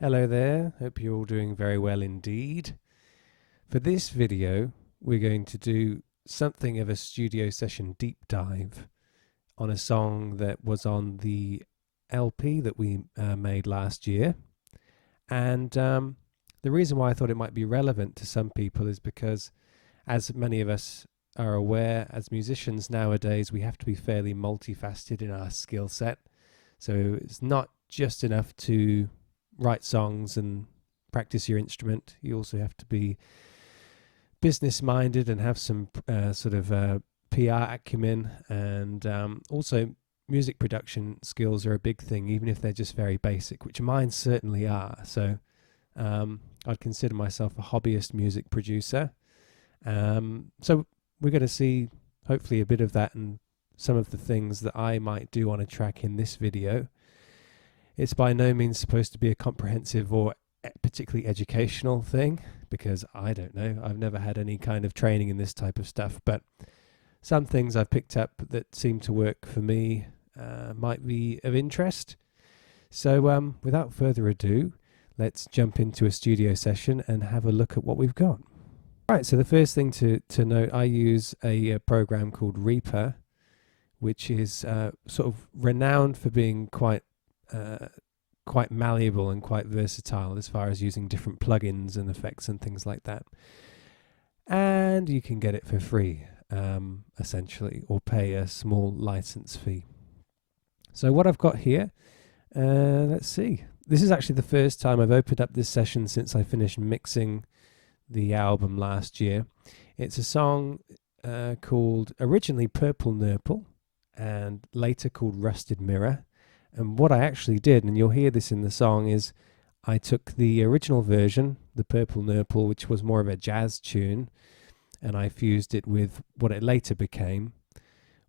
Hello there, hope you're all doing very well indeed. For this video, we're going to do something of a studio session deep dive on a song that was on the LP that we made last year. And the reason why I thought it might be relevant to some people is because, as many of us are aware, as musicians nowadays, we have to be fairly multifaceted in our skill set. So it's not just enough to write songs and practice your instrument. You also have to be business minded and have some PR acumen, and also music production skills are a big thing, even if they're just very basic, which mine certainly are. So I'd consider myself a hobbyist music producer. So we're going to see hopefully a bit of that and some of the things that I might do on a track in this video. It's by no means supposed to be a comprehensive or particularly educational thing, because I don't know, I've never had any kind of training in this type of stuff, but some things I've picked up that seem to work for me might be of interest. So without further ado, let's jump into a studio session and have a look at what we've got. Right, so the first thing to note, I use a program called Reaper, which is sort of renowned for being quite malleable and quite versatile as far as using different plugins and effects and things like that. And you can get it for free, essentially, or pay a small license fee. So what I've got here, let's see. This is actually the first time I've opened up this session since I finished mixing the album last year. It's a song called originally Purple Nurple and later called Rusted Mirror. And what I actually did, and you'll hear this in the song, is I took the original version, the Purple Nurple, which was more of a jazz tune, and I fused it with what it later became,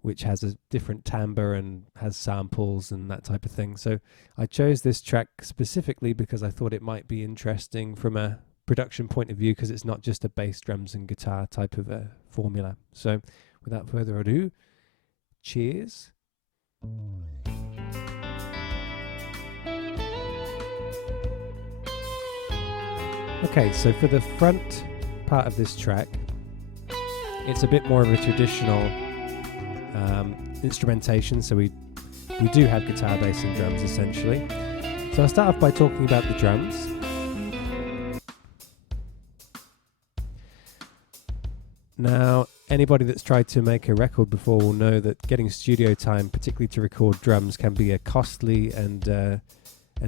which has a different timbre and has samples and that type of thing. So I chose this track specifically because I thought it might be interesting from a production point of view, because it's not just a bass, drums and guitar type of a formula. So without further ado, cheers. Okay, so for the front part of this track, it's a bit more of a traditional instrumentation. So we do have guitar, bass and drums essentially. So I'll start off by talking about the drums. Now, anybody that's tried to make a record before will know that getting studio time, particularly to record drums, can be a costly and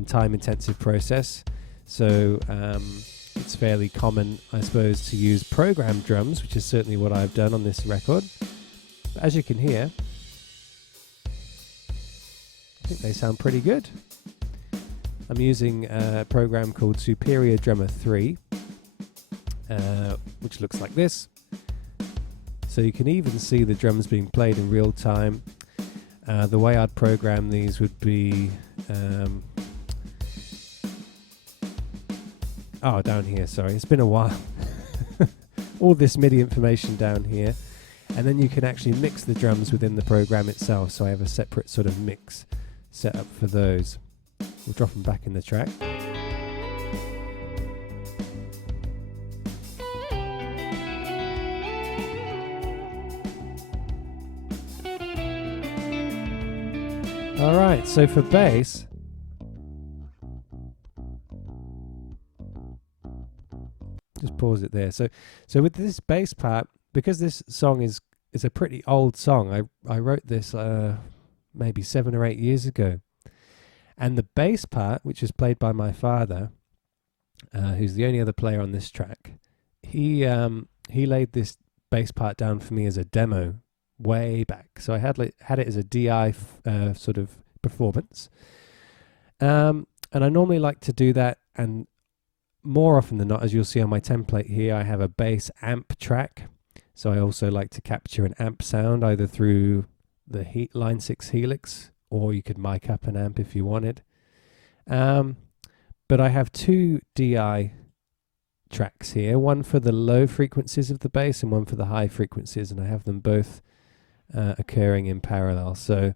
time-intensive process. So it's fairly common, I suppose, to use programmed drums, which is certainly what I've done on this record. But as you can hear, I think they sound pretty good. I'm using a program called Superior Drummer 3, which looks like this. So you can even see the drums being played in real time. The way I'd program these would be down here, sorry, it's been a while. All this MIDI information down here, and then you can actually mix the drums within the program itself. So I have a separate sort of mix set up for those. We'll drop them back in the track. Alright, so for bass, just pause it there. So with this bass part, because this song is a pretty old song, I wrote this maybe 7 or 8 years ago. And the bass part, which is played by my father, who's the only other player on this track, he laid this bass part down for me as a demo way back. So I had it as a DI sort of performance. And I normally like to do that, and more often than not, as you'll see on my template here, I have a bass amp track. So I also like to capture an amp sound either through the Line 6 Helix, or you could mic up an amp if you wanted. But I have 2 DI tracks here, one for the low frequencies of the bass and one for the high frequencies, and I have them both occurring in parallel. So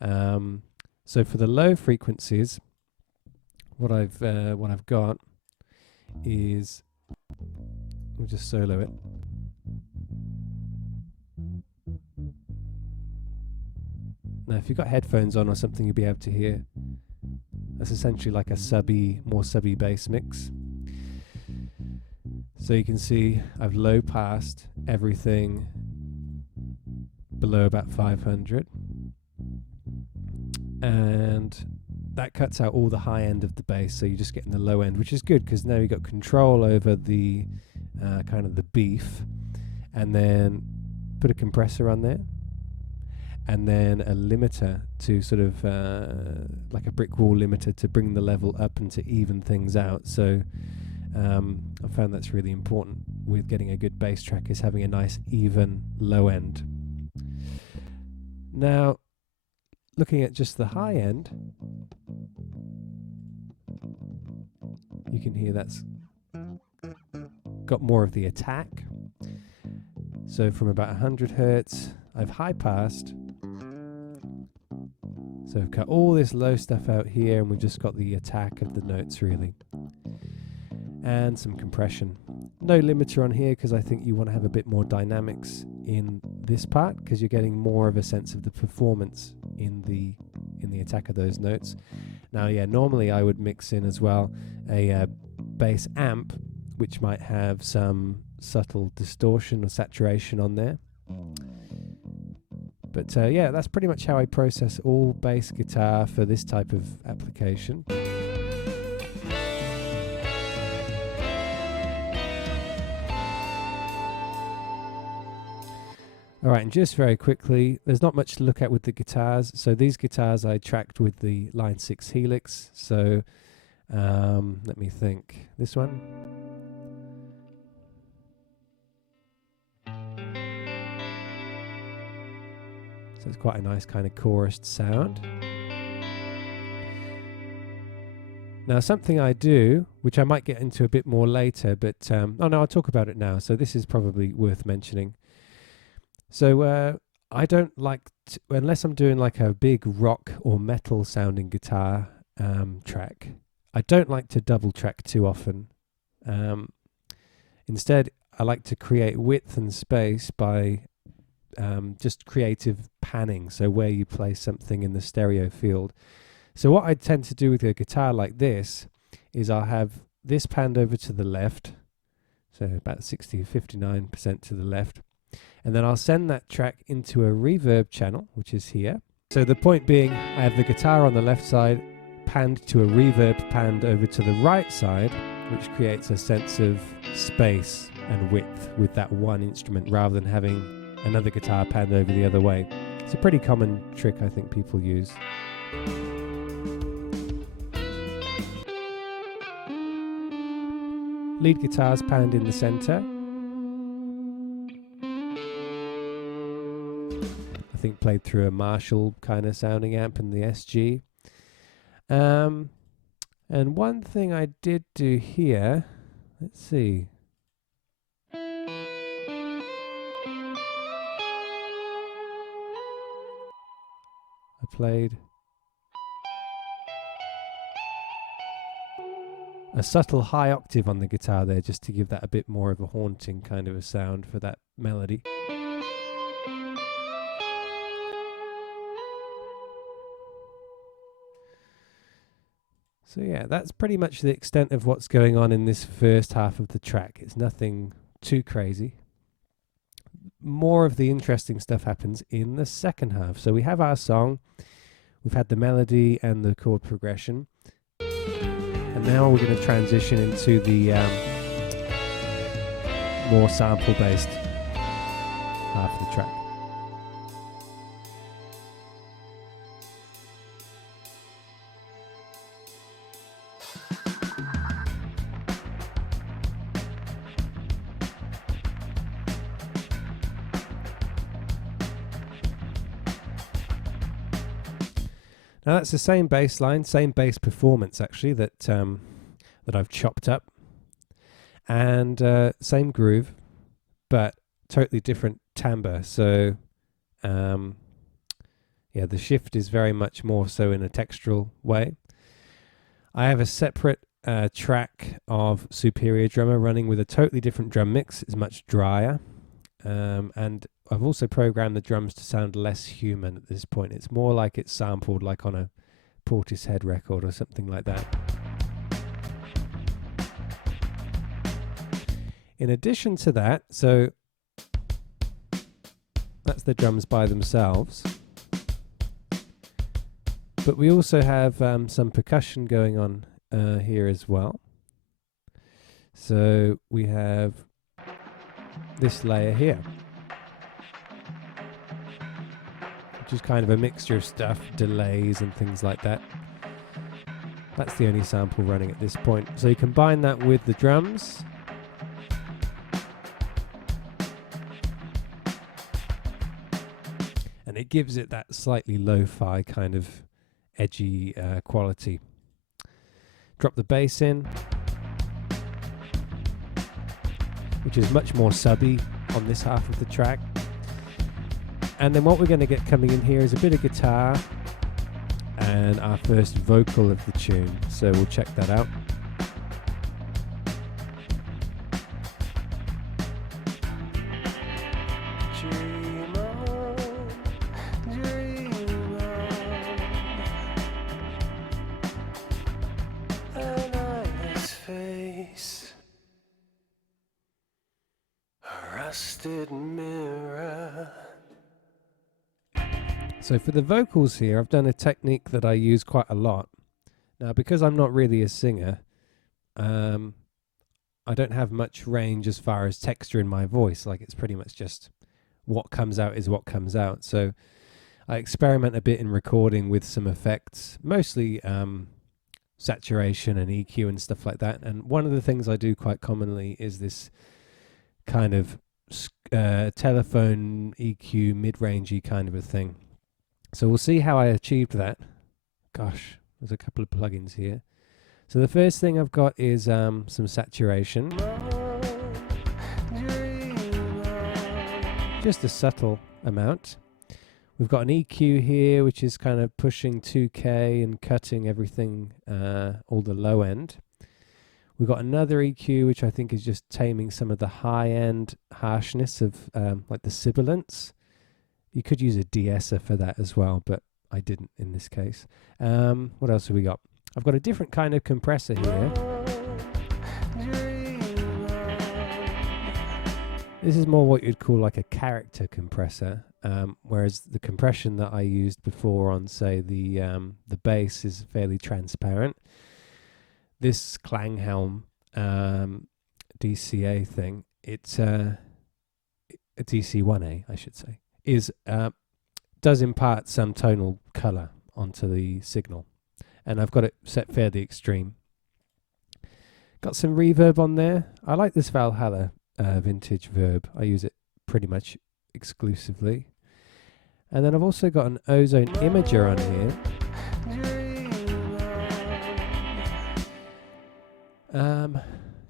for the low frequencies, what I've got is, we'll just solo it. Now, if you've got headphones on or something, you'll be able to hear. That's essentially like a more subby bass mix. So you can see I've low passed everything below about 500. And that cuts out all the high end of the bass, so you're just getting the low end, which is good because now you've got control over the kind of the beef. And then put a compressor on there, and then a limiter to sort of like a brick wall limiter to bring the level up and to even things out. So I found that's really important with getting a good bass track, is having a nice even low end. Now, looking at just the high end, you can hear that's got more of the attack. So from about 100 Hertz, I've high passed. So I've cut all this low stuff out here, and we've just got the attack of the notes really. And some compression. No limiter on here because I think you want to have a bit more dynamics in this part, because you're getting more of a sense of the performance in the attack of those notes. Now, yeah, normally I would mix in as well a bass amp, which might have some subtle distortion or saturation on there. But yeah, that's pretty much how I process all bass guitar for this type of application. Alright, and just very quickly, there's not much to look at with the guitars. So these guitars I tracked with the Line 6 Helix. So let me think. This one. So it's quite a nice kind of chorused sound. Now, something I do, which I might get into a bit more later, but oh no, I'll talk about it now. So this is probably worth mentioning. So I don't like to, unless I'm doing like a big rock or metal sounding guitar track, I don't like to double track too often. Instead, I like to create width and space by just creative panning, so where you place something in the stereo field. So what I tend to do with a guitar like this is I'll have this panned over to the left, so about 59% to the left, and then I'll send that track into a reverb channel, which is here. So the point being, I have the guitar on the left side panned to a reverb panned over to the right side, which creates a sense of space and width with that one instrument rather than having another guitar panned over the other way. It's a pretty common trick I think people use. Lead guitar's panned in the center. I think played through a Marshall kind of sounding amp in the SG. And one thing I did do here, let's see. I played a subtle high octave on the guitar there, just to give that a bit more of a haunting kind of a sound for that melody. So yeah, that's pretty much the extent of what's going on in this first half of the track. It's nothing too crazy. More of the interesting stuff happens in the second half. So we have our song, we've had the melody and the chord progression, and now we're going to transition into the more sample-based half of the track. Now that's the same bass line, same bass performance actually that I've chopped up, and same groove, but totally different timbre. So yeah, the shift is very much more so in a textural way. I have a separate track of Superior Drummer running with a totally different drum mix. It's much drier. And I've also programmed the drums to sound less human at this point. It's more like it's sampled like on a Portishead record or something like that. In addition to that, so that's the drums by themselves. But we also have some percussion going on here as well. So we have this layer here, which is kind of a mixture of stuff, delays and things like that. That's the only sample running at this point. So you combine that with the drums. And it gives it that slightly lo-fi kind of edgy quality. Drop the bass in, which is much more subby on this half of the track. And then what we're going to get coming in here is a bit of guitar and our first vocal of the tune. So we'll check that out. Mirror. So for the vocals here, I've done a technique that I use quite a lot. Now, because I'm not really a singer, I don't have much range as far as texture in my voice. Like, it's pretty much just what comes out is what comes out. So I experiment a bit in recording with some effects, mostly saturation and EQ and stuff like that. And one of the things I do quite commonly is this kind of telephone EQ mid-rangey kind of a thing. So we'll see how I achieved that. Gosh, there's a couple of plugins here. So the first thing I've got is some saturation. Just a subtle amount. We've got an EQ here, which is kind of pushing 2K and cutting everything, all the low end. We've got another EQ, which I think is just taming some of the high-end harshness of like the sibilance. You could use a de-esser for that as well, but I didn't in this case. What else have we got? I've got a different kind of compressor here. This is more what you'd call like a character compressor, whereas the compression that I used before on, say, the bass is fairly transparent. This Klanghelm DCA thing, it's a DC1A, I should say, is does impart some tonal color onto the signal, and I've got it set fairly extreme. Got some reverb on there. I like this Valhalla vintage verb. I use it pretty much exclusively. And then I've also got an ozone imager on here.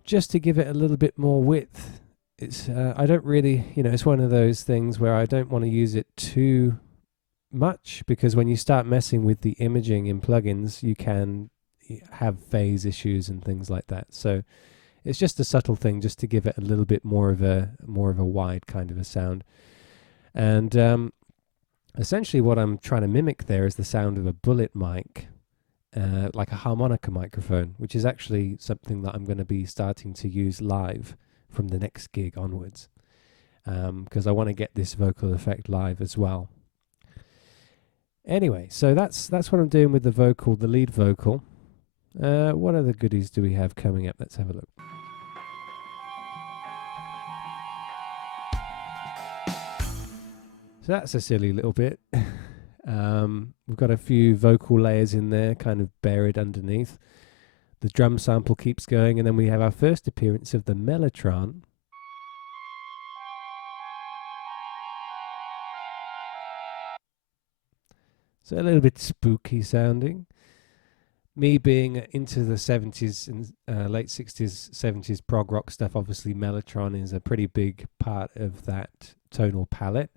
Just to give it a little bit more width. It's I don't really, it's one of those things where I don't want to use it too much, because when you start messing with the imaging in plugins, you can have phase issues and things like that. So it's just a subtle thing, just to give it a little bit more of a wide kind of a sound. And essentially what I'm trying to mimic there is the sound of a bullet mic, like a harmonica microphone, which is actually something that I'm going to be starting to use live from the next gig onwards, because I want to get this vocal effect live as well. Anyway, so that's what I'm doing with the vocal, the lead vocal. What other goodies do we have coming up? Let's have a look. So that's a silly little bit. We've got a few vocal layers in there, kind of buried underneath. The drum sample keeps going, and then we have our first appearance of the mellotron. So a little bit spooky sounding. Me being into the 70s and late 60s, 70s prog rock stuff, obviously mellotron is a pretty big part of that tonal palette.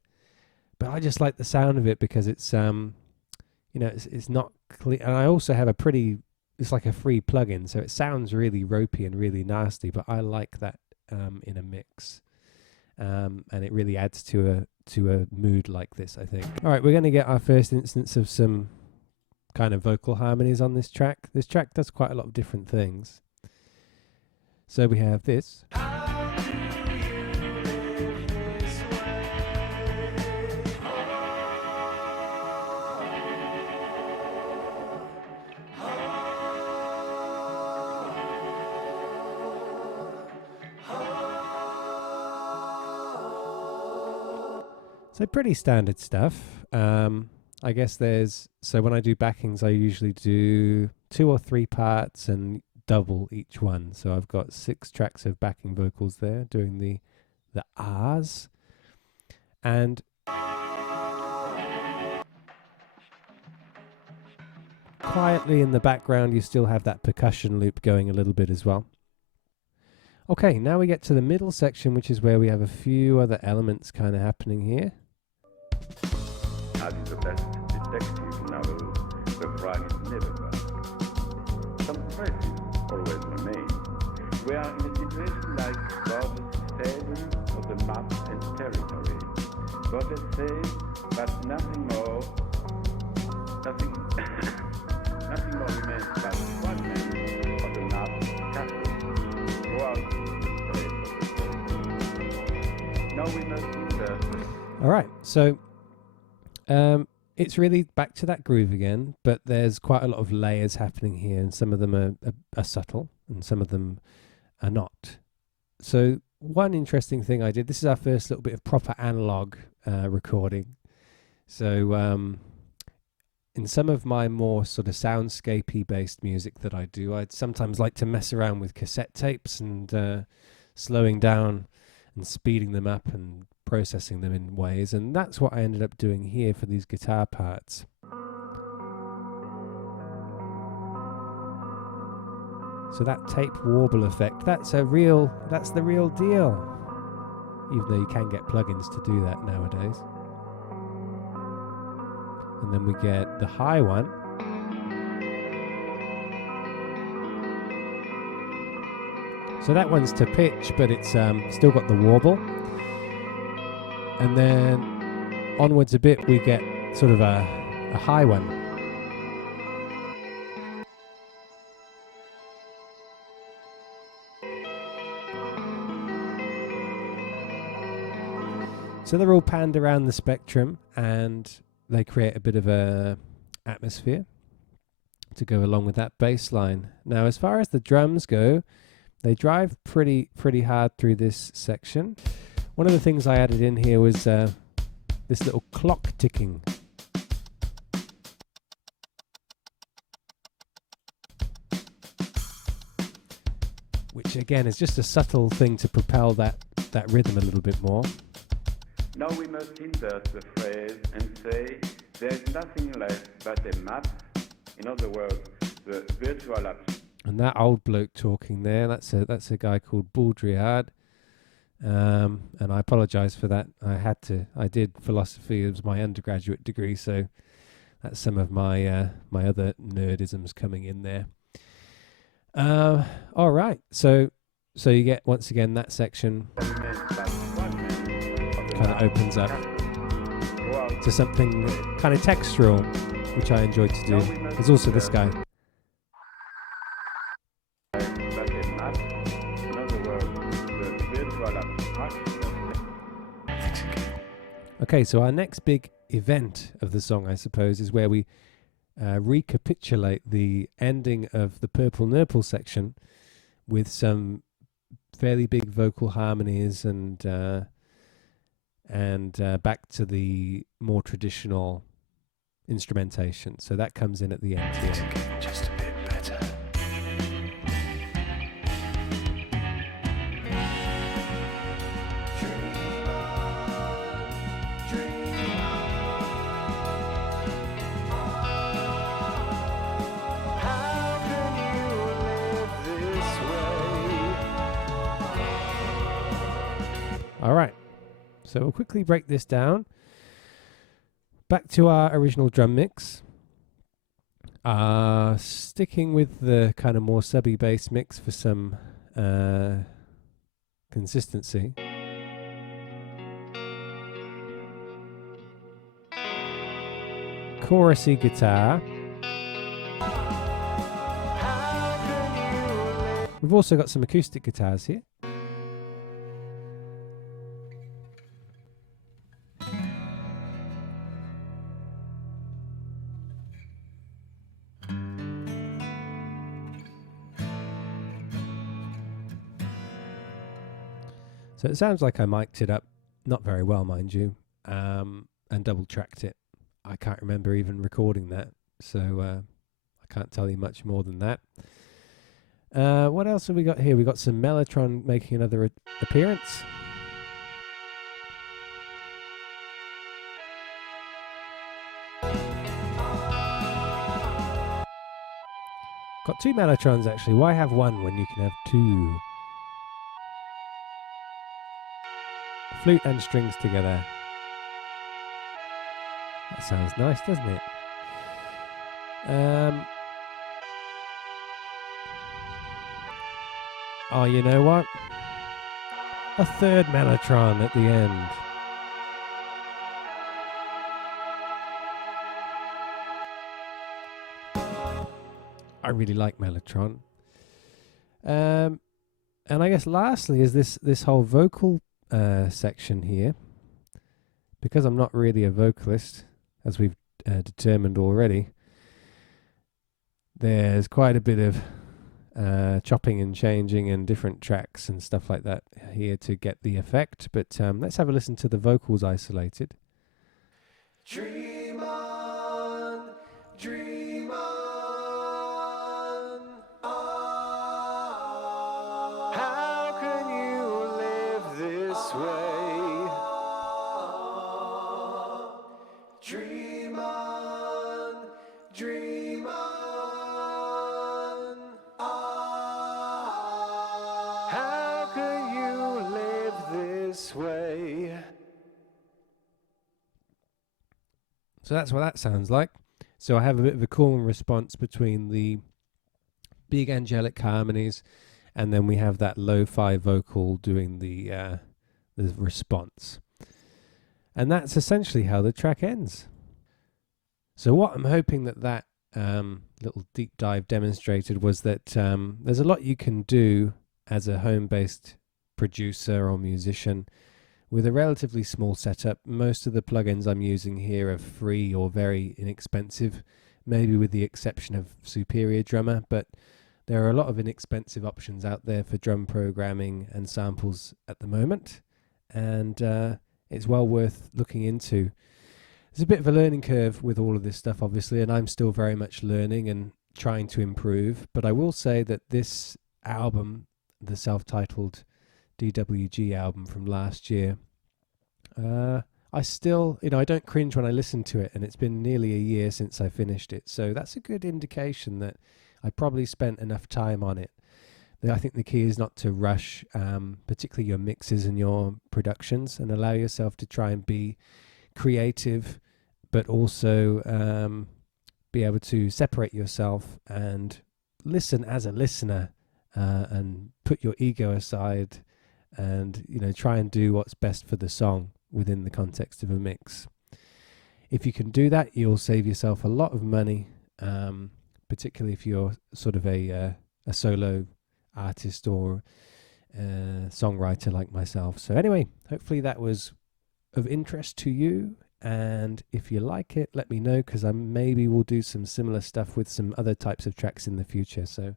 But I just like the sound of it because it's, it's not clear. And I also have a pretty it's like a free plugin, so it sounds really ropey and really nasty, but I like that in a mix. And it really adds to a mood like this, I think. All right, we're going to get our first instance of some kind of vocal harmonies on this track. This track does quite a lot of different things. So we have this. So pretty standard stuff. I guess so when I do backings, I usually do 2 or 3 parts and double each one. So I've got 6 tracks of backing vocals there doing the ahs. And quietly in the background, you still have that percussion loop going a little bit as well. Okay, now we get to the middle section, which is where we have a few other elements kind of happening here. As in the best detective novel, the crime is never done. Some crises always remain. We are in a situation like borders fading of the map and territory. Borders say, but nothing more remains but fragments of the map scattered throughout the space of the world. Now we must insert. All right, so it's really back to that groove again, but there's quite a lot of layers happening here, and some of them are subtle and some of them are not. So one interesting thing I did, this is our first little bit of proper analog recording. So in some of my more sort of soundscapey based music that I do, I'd sometimes like to mess around with cassette tapes and slowing down and speeding them up and processing them in ways, and that's what I ended up doing here for these guitar parts. So that tape warble effect, that's the real deal, even though you can get plugins to do that nowadays. And then we get the high one. So that one's to pitch, but it's still got the warble. And then onwards a bit, we get sort of a high one. So they're all panned around the spectrum, and they create a bit of a atmosphere to go along with that bass line. Now, as far as the drums go, they drive pretty hard through this section. One of the things I added in here was this little clock ticking. Which again is just a subtle thing to propel that rhythm a little bit more. Now we must insert the phrase and say there is nothing left but a map. In other words, the virtual app. And that old bloke talking there, that's a guy called Baudrillard. And I apologise for that. I did philosophy as my undergraduate degree, so that's some of my my other nerdisms coming in there. All right, so you get once again that section kind of opens up to something kind of textural, which I enjoyed to do. There's also this guy. Okay, so our next big event of the song, I suppose, is where we recapitulate the ending of the Purple Nurple section with some fairly big vocal harmonies and back to the more traditional instrumentation. So that comes in at the end here. Just a bit better. All right, so we'll quickly break this down. Back to our original drum mix. Sticking with the kind of more subby bass mix for some consistency. Chorusy guitar. We've also got some acoustic guitars here. So it sounds like I mic'd it up, not very well, mind you, and double tracked it. I can't remember even recording that, so I can't tell you much more than that. What else have we got here? We got some Mellotron making another appearance. Got two Mellotrons actually. Why have one when you can have two? Flute and strings together. That sounds nice, doesn't it? Oh, you know what? A third Mellotron at the end. I really like Mellotron. And I guess lastly is this whole vocal section here. Because I'm not really a vocalist, as we've determined already, there's quite a bit of chopping and changing and different tracks and stuff like that here to get the effect. But let's have a listen to the vocals isolated. Dream on, dream on. How can you live this way? Dream on, dream on. How can you live this way? So that's what that sounds like. So I have a bit of a call and response between the big angelic harmonies, and then we have that lo-fi vocal doing the response. And that's essentially how the track ends. So what I'm hoping that little deep dive demonstrated was that there's a lot you can do as a home-based producer or musician with a relatively small setup. Most of the plugins I'm using here are free or very inexpensive, maybe with the exception of Superior Drummer, but there are a lot of inexpensive options out there for drum programming and samples at the moment, and it's well worth looking into. There's a bit of a learning curve with all of this stuff, obviously, and I'm still very much learning and trying to improve, but I will say that this album, the self-titled DWG album from last year, I still, I don't cringe when I listen to it, and it's been nearly a year since I finished it, so that's a good indication that I probably spent enough time on it. I think the key is not to rush, particularly your mixes and your productions, and allow yourself to try and be creative, but also be able to separate yourself and listen as a listener, and put your ego aside, and try and do what's best for the song within the context of a mix. If you can do that, you'll save yourself a lot of money, particularly if you're sort of a solo artist or songwriter like myself. So anyway, hopefully that was of interest to you, and if you like it, let me know, because I maybe will do some similar stuff with some other types of tracks in the future. So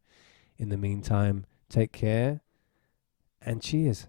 in the meantime, take care and cheers.